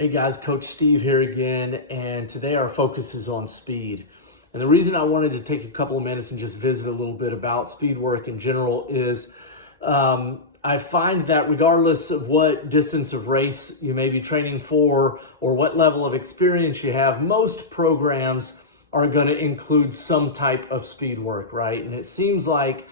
Hey guys, Coach Steve here again, and today our focus is on speed. And the reason I wanted to take a couple of minutes and just visit a little bit about speed work in general is I find that regardless of what distance of race you may be training for or what level of experience you have, most programs are going to include some type of speed work, right? And it seems like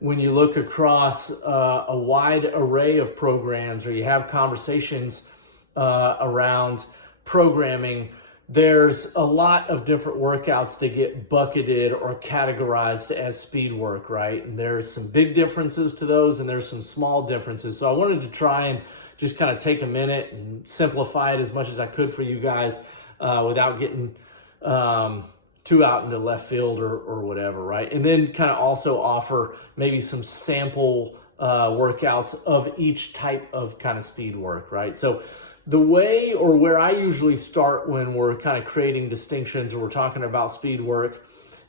when you look across a wide array of programs or you have conversations around programming, there's a lot of different workouts that get bucketed or categorized as speed work, right? And there's some big differences to those and there's some small differences. So I wanted to try and just kind of take a minute and simplify it as much as I could for you guys without getting too out into left field or whatever, right? And then kind of also offer maybe some sample workouts of each type of kind of speed work, right? So the way or where I usually start when we're kind of creating distinctions or we're talking about speed work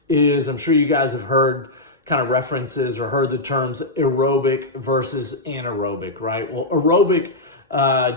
is, I'm sure you guys have heard kind of references or heard the terms aerobic versus anaerobic, right? Well, aerobic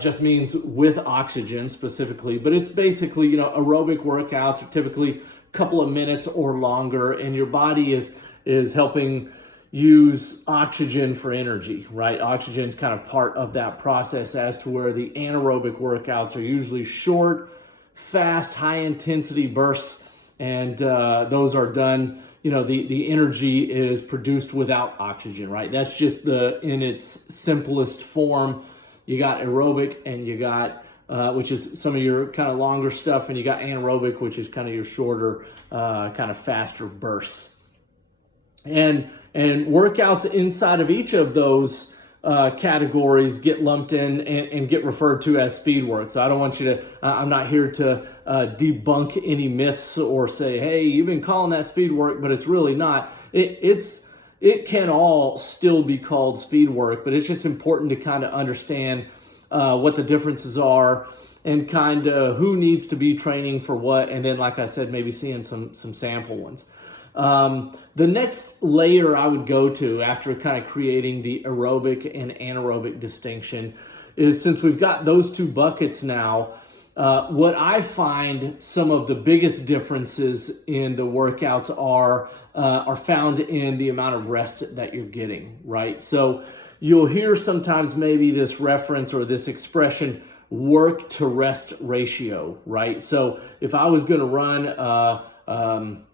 just means with oxygen specifically, but it's basically, aerobic workouts are typically a couple of minutes or longer, and your body is helping use oxygen for energy, right? Oxygen is kind of part of that process, as to where the anaerobic workouts are usually short, fast, high intensity bursts, and those are done, the energy is produced without oxygen, right? That's just in its simplest form. You got aerobic and you got which is some of your kind of longer stuff, and you got anaerobic, which is kind of your shorter, kind of faster bursts. And workouts inside of each of those categories get lumped in and get referred to as speed work. So I don't want you to, I'm not here to debunk any myths or say, hey, you've been calling that speed work, but it's really not. It can all still be called speed work, but it's just important to kind of understand what the differences are and kind of who needs to be training for what. And then, like I said, maybe seeing some sample ones. The next layer I would go to after kind of creating the aerobic and anaerobic distinction is, since we've got those two buckets now, what I find some of the biggest differences in the workouts are found in the amount of rest that you're getting, right? So you'll hear sometimes maybe this reference or this expression, work to rest ratio, right? So if I was going to run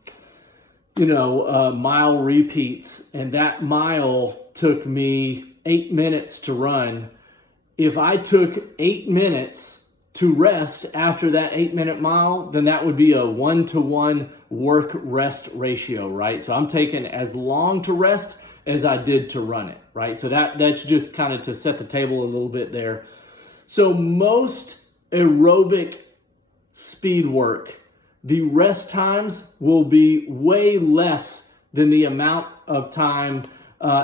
mile repeats, and that mile took me 8 minutes to run. If I took 8 minutes to rest after that 8-minute mile, then that would be a 1-to-1 work rest ratio, right? So I'm taking as long to rest as I did to run it, right? So that's just kind of to set the table a little bit there. So most aerobic speed work, the rest times will be way less than the amount of time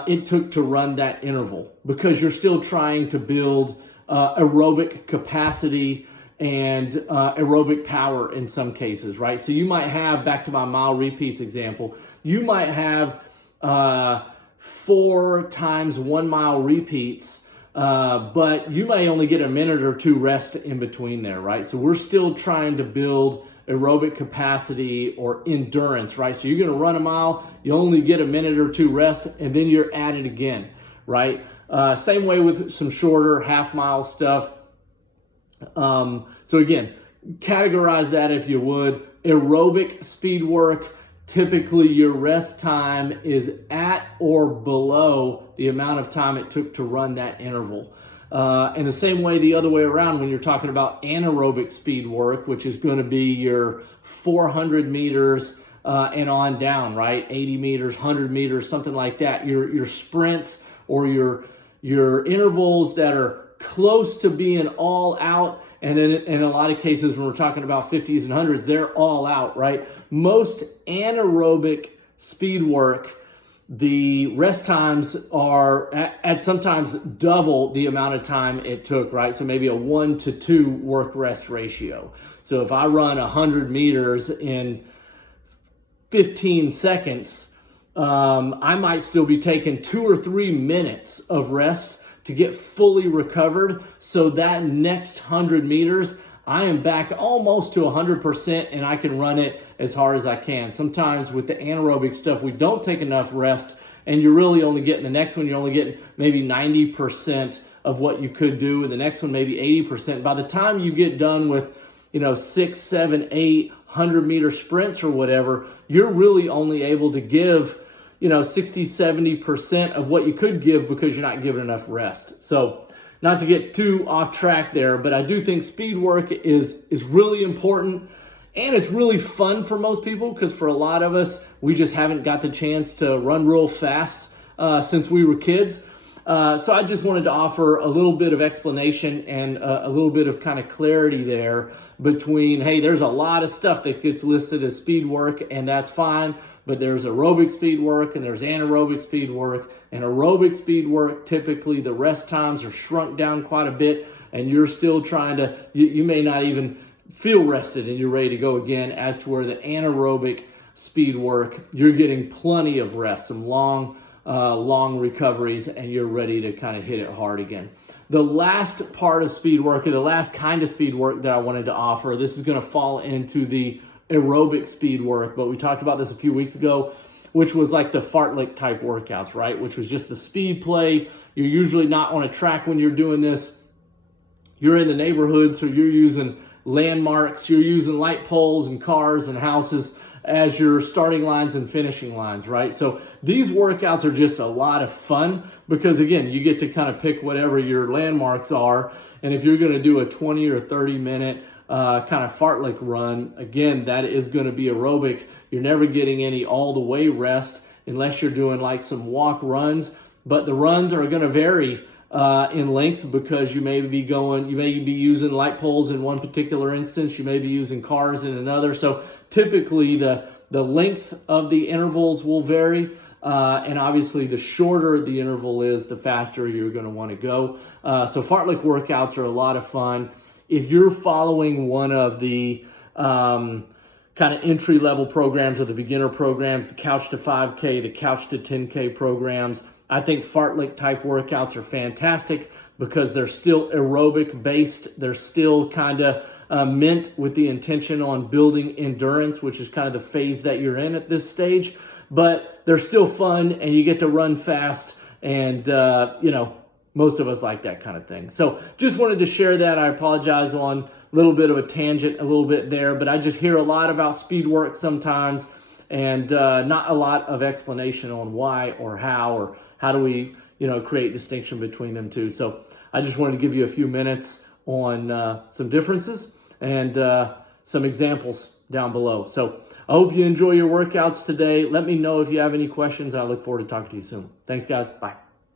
it took to run that interval, because you're still trying to build aerobic capacity and aerobic power in some cases, right? So you might have, back to my mile repeats example, you might have 4 times 1 mile repeats, but you may only get a minute or two rest in between there, right? So we're still trying to build aerobic capacity or endurance, right? So you're going to run a mile, you only get a minute or two rest, and then you're at it again, right? Same way with some shorter half-mile stuff. So again, categorize that if you would. Aerobic speed work, typically your rest time is at or below the amount of time it took to run that interval. And the same way the other way around when you're talking about anaerobic speed work, which is going to be your 400 meters and on down, right? 80 meters, 100 meters, something like that. Your sprints or your intervals that are close to being all out. And then in a lot of cases, when we're talking about 50s and 100s, they're all out, right? Most anaerobic speed work, the rest times are at sometimes double the amount of time it took, right? So maybe a 1-to-2 work rest ratio. So if I run 100 meters in 15 seconds, I might still be taking 2 or 3 minutes of rest to get fully recovered. So that next 100 meters, I am back almost to 100% and I can run it as hard as I can. Sometimes with the anaerobic stuff, we don't take enough rest and you're really only getting the next one, you're only getting maybe 90% of what you could do. And the next one, maybe 80%. By the time you get done with, 6, 7, 8, 100-meter sprints or whatever, you're really only able to give, 60, 70% of what you could give because you're not giving enough rest. So not to get too off track there, but I do think speed work is really important. And it's really fun for most people because for a lot of us, we just haven't got the chance to run real fast since we were kids. So I just wanted to offer a little bit of explanation and a little bit of kind of clarity there between, hey, there's a lot of stuff that gets listed as speed work and that's fine, but there's aerobic speed work and there's anaerobic speed work. And aerobic speed work, typically the rest times are shrunk down quite a bit and you're still trying to, you may not even feel rested and you're ready to go again, as to where the anaerobic speed work, you're getting plenty of rest, some long recoveries, and you're ready to kind of hit it hard again. The last part of speed work, or the last kind of speed work that I wanted to offer, this is going to fall into the aerobic speed work, but we talked about this a few weeks ago, which was like the fartlek type workouts, right? Which was just the speed play. You're usually not on a track when you're doing this. You're in the neighborhood, so you're using landmarks, you're using light poles and cars and houses as your starting lines and finishing lines, right? So these workouts are just a lot of fun because, again, you get to kind of pick whatever your landmarks are. And if you're going to do a 20 or 30 minute kind of fartlek run, again, that is going to be aerobic. You're never getting any all the way rest unless you're doing like some walk runs, but the runs are going to vary in length because you may be using light poles in one particular instance, you may be using cars in another. So typically the length of the intervals will vary, and obviously the shorter the interval is, the faster you're going to want to go. So fartlek workouts are a lot of fun. If you're following one of the kind of entry-level programs or the beginner programs, the Couch to 5K, the Couch to 10K programs, I think fartlek type workouts are fantastic because they're still aerobic based. They're still kind of meant with the intention on building endurance, which is kind of the phase that you're in at this stage. But they're still fun and you get to run fast and, most of us like that kind of thing. So just wanted to share that. I apologize on a little bit of a tangent a little bit there, but I just hear a lot about speed work sometimes and not a lot of explanation on why or how or how do we, create distinction between them two. So I just wanted to give you a few minutes on some differences and some examples down below. So I hope you enjoy your workouts today. Let me know if you have any questions. I look forward to talking to you soon. Thanks, guys. Bye.